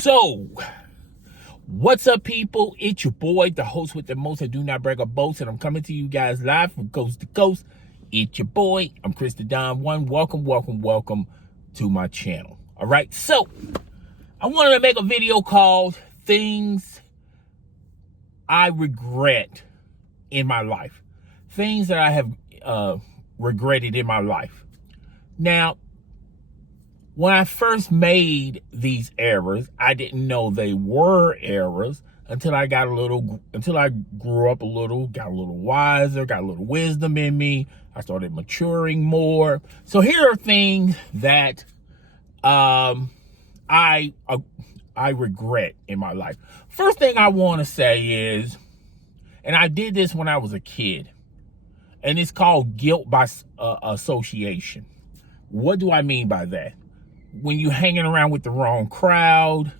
So, what's up, people? It's your boy, the host with the most. I do not brag or boast, and I'm coming to you guys live from coast to coast. It's your boy. I'm Chris the Don One. Welcome to my channel. All right. So, I wanted to make a video called "Things I Regret in My Life." Things that I have regretted in my life. Now, when I first made these errors, I didn't know they were errors until I grew up a little, got a little wiser, got a little wisdom in me. I started maturing more. So here are things that I regret in my life. First thing I want to say is, and I did this when I was a kid, and it's called guilt by association. What do I mean by that? When you're hanging around with the wrong crowd,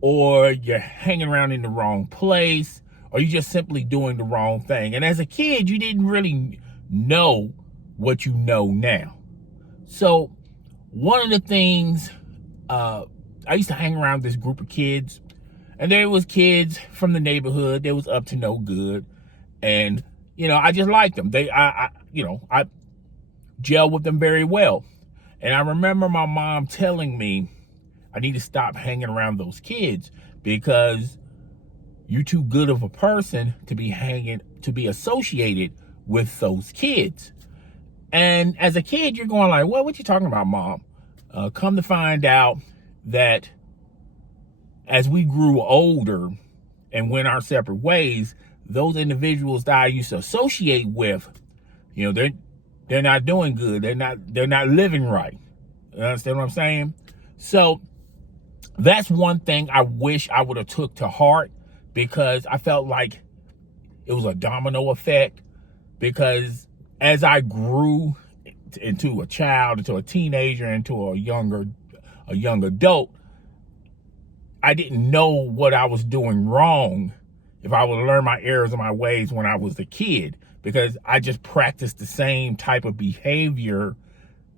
or you're hanging around in the wrong place, or you're just simply doing the wrong thing. And as a kid, you didn't really know what you know now. So one of the things, I used to hang around this group of kids, and there was kids from the neighborhood that was up to no good. And, I just liked them. I gelled with them very well. And I remember my mom telling me I need to stop hanging around those kids because you're too good of a person to be associated with those kids. And as a kid, you're going like, what you talking about, Mom? Come to find out that as we grew older and went our separate ways, those individuals that I used to associate with, they're not doing good. They're not living right. You understand what I'm saying? So that's one thing I wish I would have took to heart, because I felt like it was a domino effect. Because as I grew into a child, into a teenager, into a young adult, I didn't know what I was doing wrong if I would learn my errors and my ways when I was a kid, because I just practiced the same type of behavior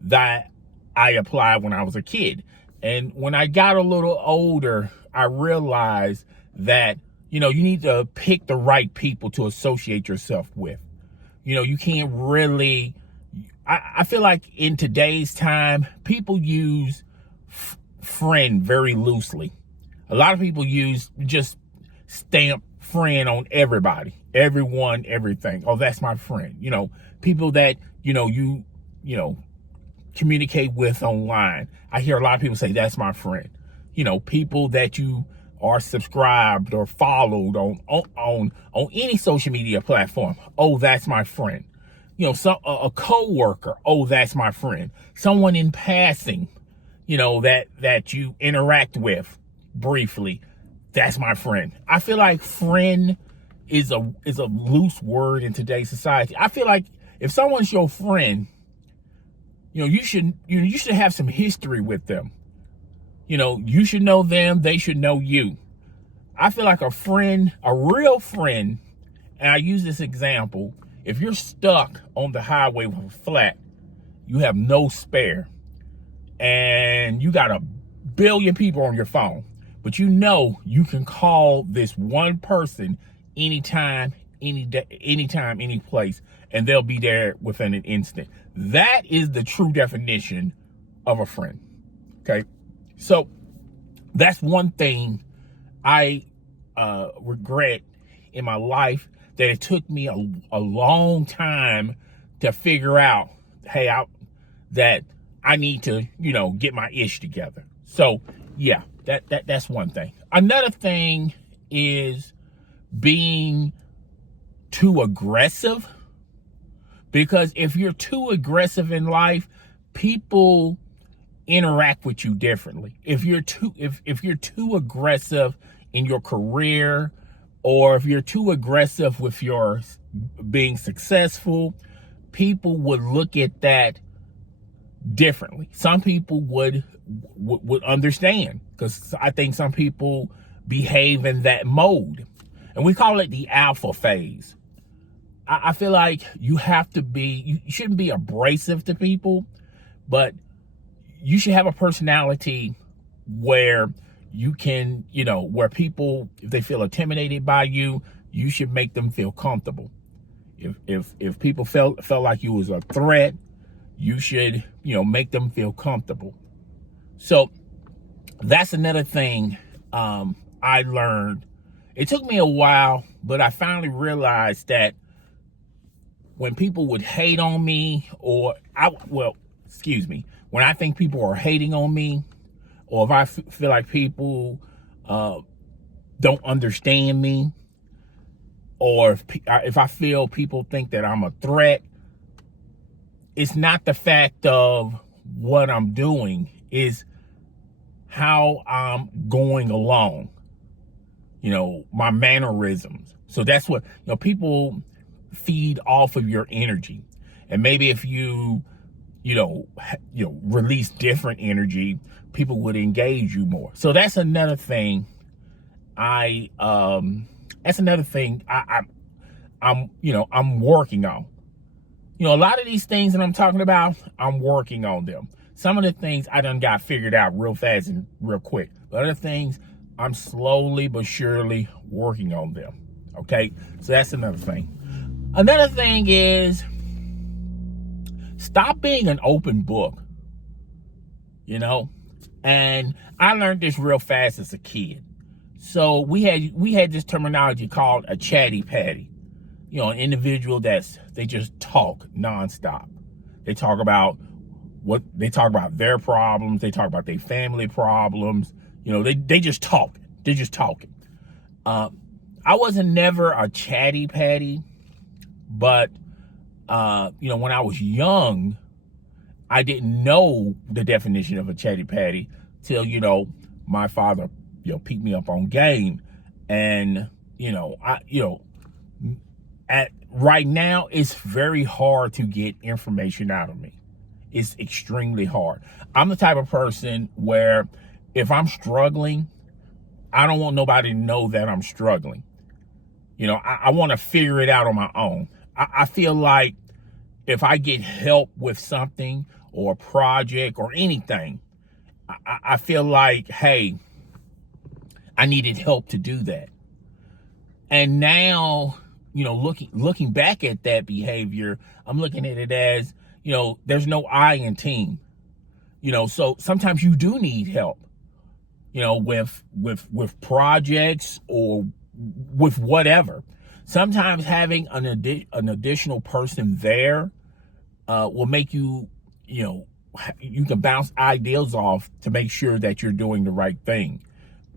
that I applied when I was a kid. And when I got a little older, I realized that, you need to pick the right people to associate yourself with. You can't really, I feel like in today's time, people use friend very loosely. A lot of people just stamp friend on everybody, everyone, everything. Oh, that's my friend. People that, you communicate with online. I hear a lot of people say, that's my friend. People that you are subscribed or followed on any social media platform. Oh, that's my friend. A coworker. Oh, that's my friend. Someone in passing, that you interact with briefly. That's my friend. I feel like friend is a loose word in today's society. I feel like if someone's your friend, you should have some history with them. You should know them, they should know you. I feel like a friend, a real friend, and I use this example, if you're stuck on the highway with a flat, you have no spare, and you got 1 billion people on your phone, but you can call this one person anytime, any day, anytime, any place, and they'll be there within an instant. That is the true definition of a friend. Okay. So that's one thing I regret in my life, that it took me a long time to figure out, that I need to, get my ish together. So yeah, that's one thing. Another thing is being too aggressive. Because if you're too aggressive in life, people interact with you differently. If you're too aggressive in your career, or if you're too aggressive with your being successful, people would look at that differently. Some people would understand, because I think some people behave in that mode, and we call it the alpha phase. I feel like you shouldn't be abrasive to people, but you should have a personality where You can, where people, if they feel intimidated by you, you should make them feel comfortable. If people felt like you was a threat, you should, make them feel comfortable. So that's another thing I learned. It took me a while, but I finally realized that when people would hate on me, when I think people are hating on me, or if I feel like people don't understand me, or if I feel people think that I'm a threat, it's not the fact of what I'm doing, is how I'm going along, my mannerisms. So that's what, people feed off of your energy. And maybe if you release different energy, people would engage you more. So that's another thing I'm working on. A lot of these things that I'm talking about, I'm working on them. Some of the things I done got figured out real fast and real quick. But other things, I'm slowly but surely working on them. Okay? So that's another thing. Another thing is, stop being an open book. And I learned this real fast as a kid. So we had this terminology called a chatty patty. An individual they just talk nonstop. They talk about their problems. They talk about their family problems. They just talk. They're just talking. I wasn't never a chatty patty, but when I was young, I didn't know the definition of a chatty patty till my father picked me up on game, and right now it's very hard to get information out of me. It's extremely hard. I'm the type of person where if I'm struggling, I don't want nobody to know that I'm struggling. I want to figure it out on my own. I feel like if I get help with something or a project or anything, I feel like, hey, I needed help to do that. And now, looking back at that behavior, I'm looking at it as, there's no I in team. So sometimes you do need help, with projects or with whatever. Sometimes having an additional person there will make you, you can bounce ideas off to make sure that you're doing the right thing.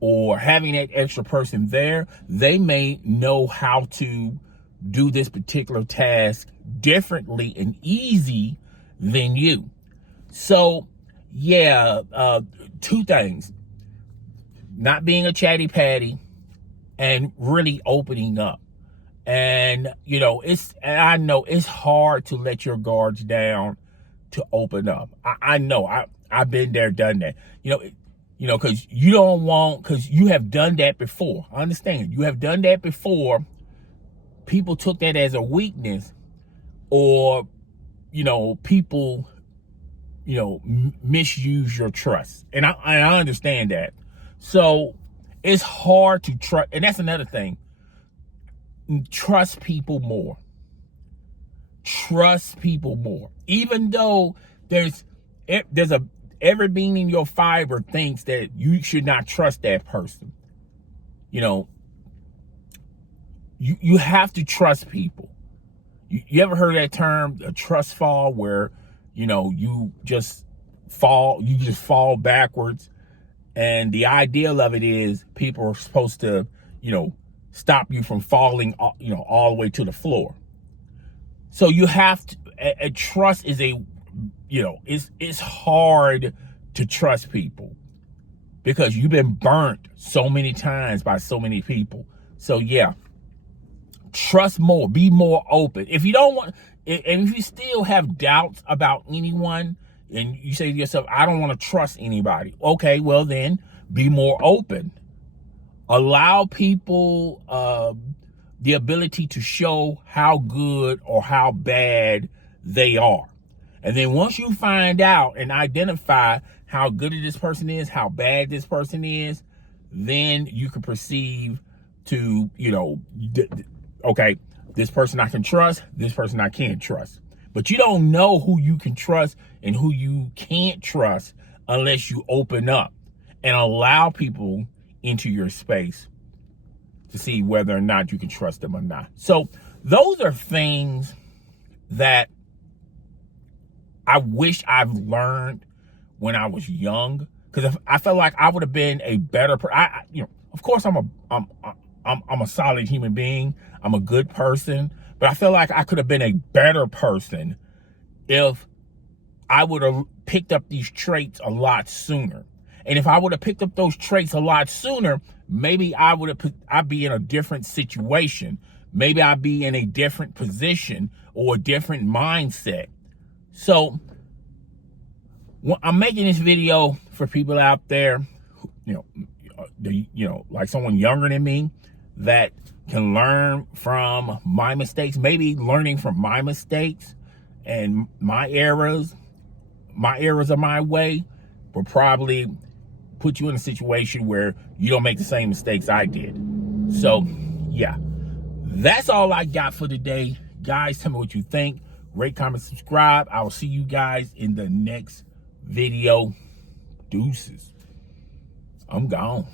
Or having that extra person there, they may know how to do this particular task differently and easy than you. So, two things. Not being a chatty patty and really opening up. And, I know it's hard to let your guards down to open up. I know. I've been there, done that. Because because you have done that before. I understand. You have done that before. People took that as a weakness, or, people, misuse your trust. And I understand that. So it's hard to trust. And that's another thing. Trust people more. Trust people more. Even though every being in your fiber thinks that you should not trust that person. You have to trust people. You ever heard that term, a trust fall, where, you just fall backwards. And the ideal of it is people are supposed to, stop you from falling, all the way to the floor. So you have to, a trust is it's hard to trust people because you've been burnt so many times by so many people. So trust more, be more open. If you don't want, and if you still have doubts about anyone and you say to yourself, I don't want to trust anybody. Okay, well then be more open. Allow people the ability to show how good or how bad they are. And then once you find out and identify how good this person is, how bad this person is, then you can perceive to, okay, this person I can trust, this person I can't trust. But you don't know who you can trust and who you can't trust unless you open up and allow people into your space to see whether or not you can trust them or not. So those are things that I wish I've learned when I was young, because I felt like I would have been a better of course I'm a solid human being. I'm a good person, but I feel like I could have been a better person if I would have picked up these traits a lot sooner. And if I would have picked up those traits a lot sooner, maybe I'd be in a different situation. Maybe I'd be in a different position or a different mindset. So I'm making this video for people out there, like someone younger than me that can learn from my mistakes, maybe learning from my mistakes and my errors of my way will probably put you in a situation where you don't make the same mistakes I did. So yeah, that's all I got for today. Guys, tell me what you think. Rate, comment, subscribe. I will see you guys in the next video. Deuces. I'm gone.